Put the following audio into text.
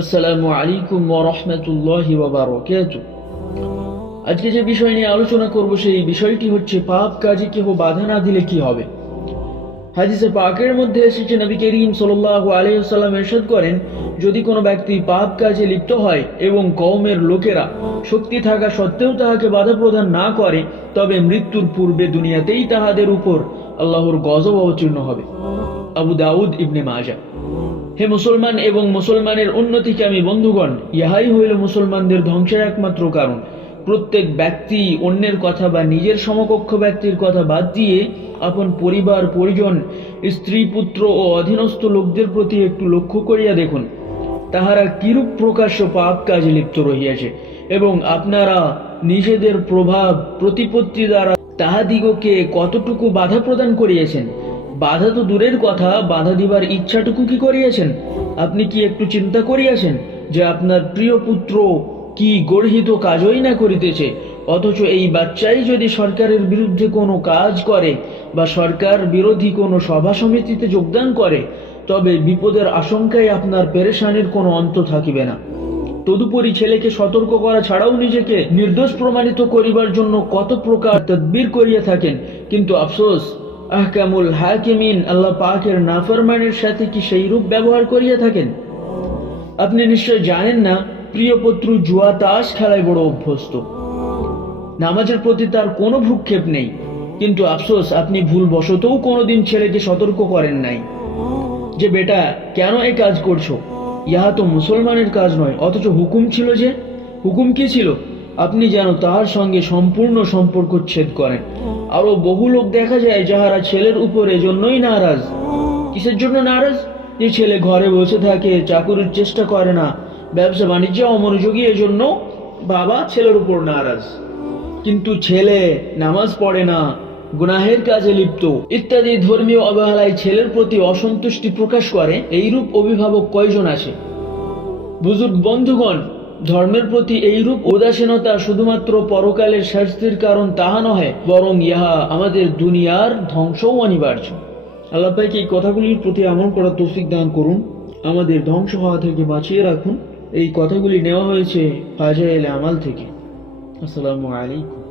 আসসালামু আলাইকুম ওয়া রাহমাতুল্লাহি ওয়া বারাকাতুহু। আজকে যে বিষয় নিয়ে আলোচনা করব সেই বিষয়টি হচ্ছে পাপ কাজে কেহ বাধা না দিলে কি হবে। হাদিসে পাকের মধ্যে এসেছে, নবী করিম সাল্লাল্লাহু আলাইহি ওয়াসাল্লাম ইরশাদ করেন, যদি কোনো ব্যক্তি পাপ কাজে লিপ্ত হয় এবং কওমের লোকেরা শক্তি থাকা সত্ত্বেও তাহাকে বাধা প্রদান না করে, তবে মৃত্যুর পূর্বে দুনিয়াতেই তাহাদের উপর আল্লাহর গজব অবতীর্ণ হবে। আবু দাউদ ইবনে মাজাহ। হে মুসলমান এবং মুসলমানের উন্নতিকামী বন্ধুগণ, ইহাই হইল মুসলমানদের ধ্বংসের একমাত্র কারণ। প্রত্যেক ব্যক্তি অন্যের কথা বা নিজের সমকক্ষ ব্যক্তির কথা বাদ দিয়ে আপন পরিবার পরিজন, স্ত্রী পুত্র ও অধীনস্থ লোকদের প্রতি একটু লক্ষ্য করিয়া দেখুন, তাহারা কিরূপ প্রকাশ্য পাপ কাজে লিপ্ত রহিয়াছে, এবং আপনারা নিজেদের প্রভাব প্রতিপত্তি দ্বারা তাহাদিগকে কতটুকু বাধা প্রদান করিয়াছেন। বাধা তো দূরের কথা, বাধা দিবার ইচ্ছাটুকু কি করিয়াছেন? আপনি কি একটু চিন্তা করিয়াছেন যে আপনার প্রিয় পুত্র কি গর্হিত কাজই না করিতেছে, অথচ এই বাচ্চাই যদি সরকারের বিরুদ্ধে কোনো কাজ করে বা সরকার বিরোধী কোনো সভা সমিতিতে যোগদান করে, তবে বিপদের আশঙ্কায় আপনার পেরেশানির কোনো অন্ত থাকিবে না। তদুপরি ছেলেকে সতর্ক করা ছাড়াও নিজেকে নির্দোষ প্রমাণিত করিবার জন্য কত প্রকার তদবির করিয়া থাকেন, কিন্তু আফসোস, আহকামুল হাকিমিন আল্লাহ পাকের নাফরমানের সাথে কি সেই রূপ ব্যবহার করিয়া থাকেন? আপনি নিশ্চয় জানেন না, প্রিয় পুত্র জুয়া তাস খেলায় বড় অভ্যস্ত, নামাজের প্রতি তার কোনো ভ্রুক্ষেপ নেই, কিন্তু আফসোস আপনি ভুলবশতও কোনোদিন ছেলেকে সতর্ক করেন নাই যে বেটা কেন এই কাজ করছো, ইহা তো মুসলমানের কাজ নয়। অথচ হুকুম ছিল, যে হুকুম কি ছিল? আপনি যেন তাহার সঙ্গে সম্পূর্ণ সম্পর্ক ছেদ করেন। আরো বহু লোক দেখা যায় যাহারা ছেলের উপর এজন্যই নারাজ। কিসের জন্য নারাজ? যে ছেলে ঘরে বসে থাকে, চাকুরির চেষ্টা করে না, ব্যবসা বাণিজ্যে অমনোযোগী, এজন্য বাবা ছেলের উপর নারাজ। কিন্তু ছেলে নামাজ পড়ে না, গুনাহের কাজে লিপ্ত ইত্যাদি ধর্মীয় অবহেলায় ছেলের প্রতি অসন্তুষ্টি প্রকাশ করে, এইরূপ অভিভাবক কয়জন আছে? বুজুর্গ বন্ধুগণ, ধর্মের প্রতি এইরূপ উদাসীনতা শুধুমাত্র পরকালের শাস্তির কারণ তাহা নহে, বরং ইহা আমাদের দুনিয়ার ধ্বংসও অনিবার্য। আল্লাহ পাক এই কথাগুলির প্রতি আমল করার তৌফিক দান করুন, আমাদের ধ্বংস হওয়া থেকে বাঁচিয়ে রাখুন। এই কথাগুলি নেওয়া হয়েছে ফাজাইল আমাল থেকে। আসসালামু আলাইকুম।